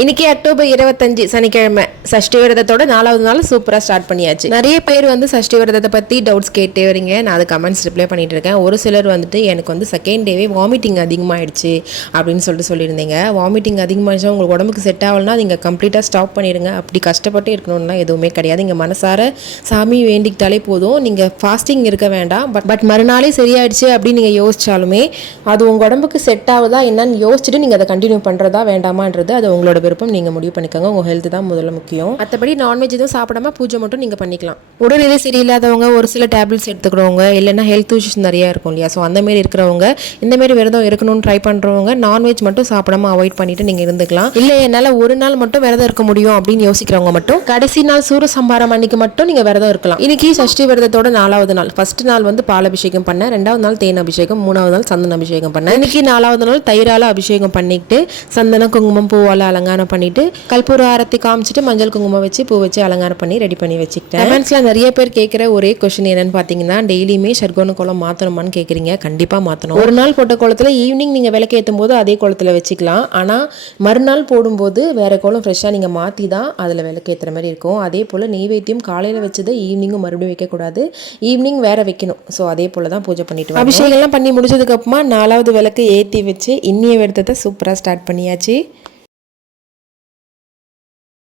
இன்னைக்கு அக்டோபர் இருபத்தஞ்சு சனிக்கிழமை. சஷ்டி விரதத்தோட நாலாவது நாள் சூப்பராக ஸ்டார்ட் பண்ணியாச்சு. நிறைய பேர் வந்து சஷ்டி விரதத்தை பற்றி டவுட்ஸ் கேட்டே வரீங்க. நான் அது கமெண்ட்ஸ் ரிப்ளை பண்ணிட்டு இருக்கேன். ஒரு சிலர் வந்துட்டு எனக்கு வந்து செகண்ட் டேவே வாமிட்டிங் அதிகமாகிடுச்சு அப்படின்னு சொல்லிட்டு சொல்லியிருந்தீங்க. வாமிட்டிங் அதிகமாகிடுச்சா உங்களுக்கு உடம்புக்கு செட் ஆகலனா நீங்கள் கம்ப்ளீட்டாக ஸ்டாப் பண்ணிடுங்க. அப்படி கஷ்டப்பட்டு இருக்கணும்னா எதுவுமே கிடையாது. இங்கே மனசார சாமி வேண்டிக்கிட்டாலே போதும். நீங்கள் ஃபாஸ்டிங் இருக்க வேண்டாம். பட் பட் மறுநாளே சரியாயிடுச்சு அப்படின்னு நீங்கள் யோசிச்சாலுமே அது உங்கள் உடம்புக்கு செட் ஆகுதா என்னன்னு யோசிச்சுட்டு நீங்கள் அதை கண்டினியூ பண்ணுறதா வேண்டாமான்றது அது உங்களோட விருப்பம் நீங்கள் முடிவு பண்ணிக்கோங்க. உங்கள் ஹெல்த் தான் முதல்ல முக்கியம். மற்றபடி நான்வெஜ் எதுவும் சாப்பிடாம பூஜை மட்டும் நீங்கள் பண்ணிக்கலாம். உடல்நிலை சரியில்லாதவங்க ஒரு சில டேப்லெட்ஸ் எடுத்துக்கிறவங்க இல்லைன்னா ஹெல்த் இஷ்யூஸ் நிறையா இருக்கும் இல்லையா? ஸோ அந்த மாதிரி இருக்கிறவங்க இந்த மாதிரி விரதம் இருக்கணும்னு ட்ரை பண்ணுறவங்க நான்வெஜ் மட்டும் சாப்பிடாம அவாய்ட் பண்ணிட்டு நீங்கள் இருந்துக்கலாம். இல்லை என்னால் ஒரு நாள் மட்டும் விரதம் இருக்க முடியும் அப்படின்னு யோசிக்கிறவங்க மட்டும் கடைசி நாள் சூர சம்பாரம் அன்னைக்கு மட்டும் நீங்கள் விரதம் இருக்கலாம். இன்னைக்கு சஷ்டி விரதத்தோட நாலாவது நாள். ஃபர்ஸ்ட் நாள் வந்து பால் அபிஷேகம் பண்ணேன் ரெண்டாவது நாள் தேன் அபிஷேகம் மூணாவது நாள் சந்தன அபிஷேகம் பண்ணேன் இன்னைக்கு நாலாவது நாள் தயிரால அபிஷேகம் பண்ணிட்டு சந்தன குங்குமம் பூவால அலங்காரம் பண்ணிட்டு கற்பூர ஆரத்தி காமிச்சிட்டு மஞ்சள் குங்குமம் வச்சு பூ வச்சு அலங்காரம் பண்ணி ரெடி பண்ணி வச்சுக்கிட்டேன். கமெண்ட்ஸ்ல நிறைய பேர் கேட்குற ஒரே கொஸ்டின் என்னன்னு பார்த்தீங்கன்னா டெய்லியுமே ஷர்கோன கோலம் மாற்றணுமான்னு கேட்குறீங்க. கண்டிப்பாக மாற்றணும் ஒரு நாள் போட்ட கோலத்தில் ஈவினிங் நீங்கள் விளக்கு ஏற்றும் போது அதே கோலத்தில் வச்சுக்கலாம். ஆனால் மறுநாள் போடும்போது வேற கோலம் ஃப்ரெஷ்ஷாக நீங்கள் மாற்றி தான் அதில் விளக்கு ஏற்றுற மாதிரி இருக்கும். அதே போல் நெய்வேத்தியம் காலையில் வச்சதை ஈவினிங்கும் மறுபடியும் வைக்கக்கூடாது. ஈவினிங் வேற வைக்கணும். ஸோ அதே போல் தான் பூஜை பண்ணிட்டு. அபிஷேகம்லாம் பண்ணி முடிச்சதுக்கு அப்புறமா நாலாவது விளக்கு ஏற்றி வச்சு இன்னிய விரதத்தை சூப்பராக ஸ்டார்ட் பண்ணியாச்சு.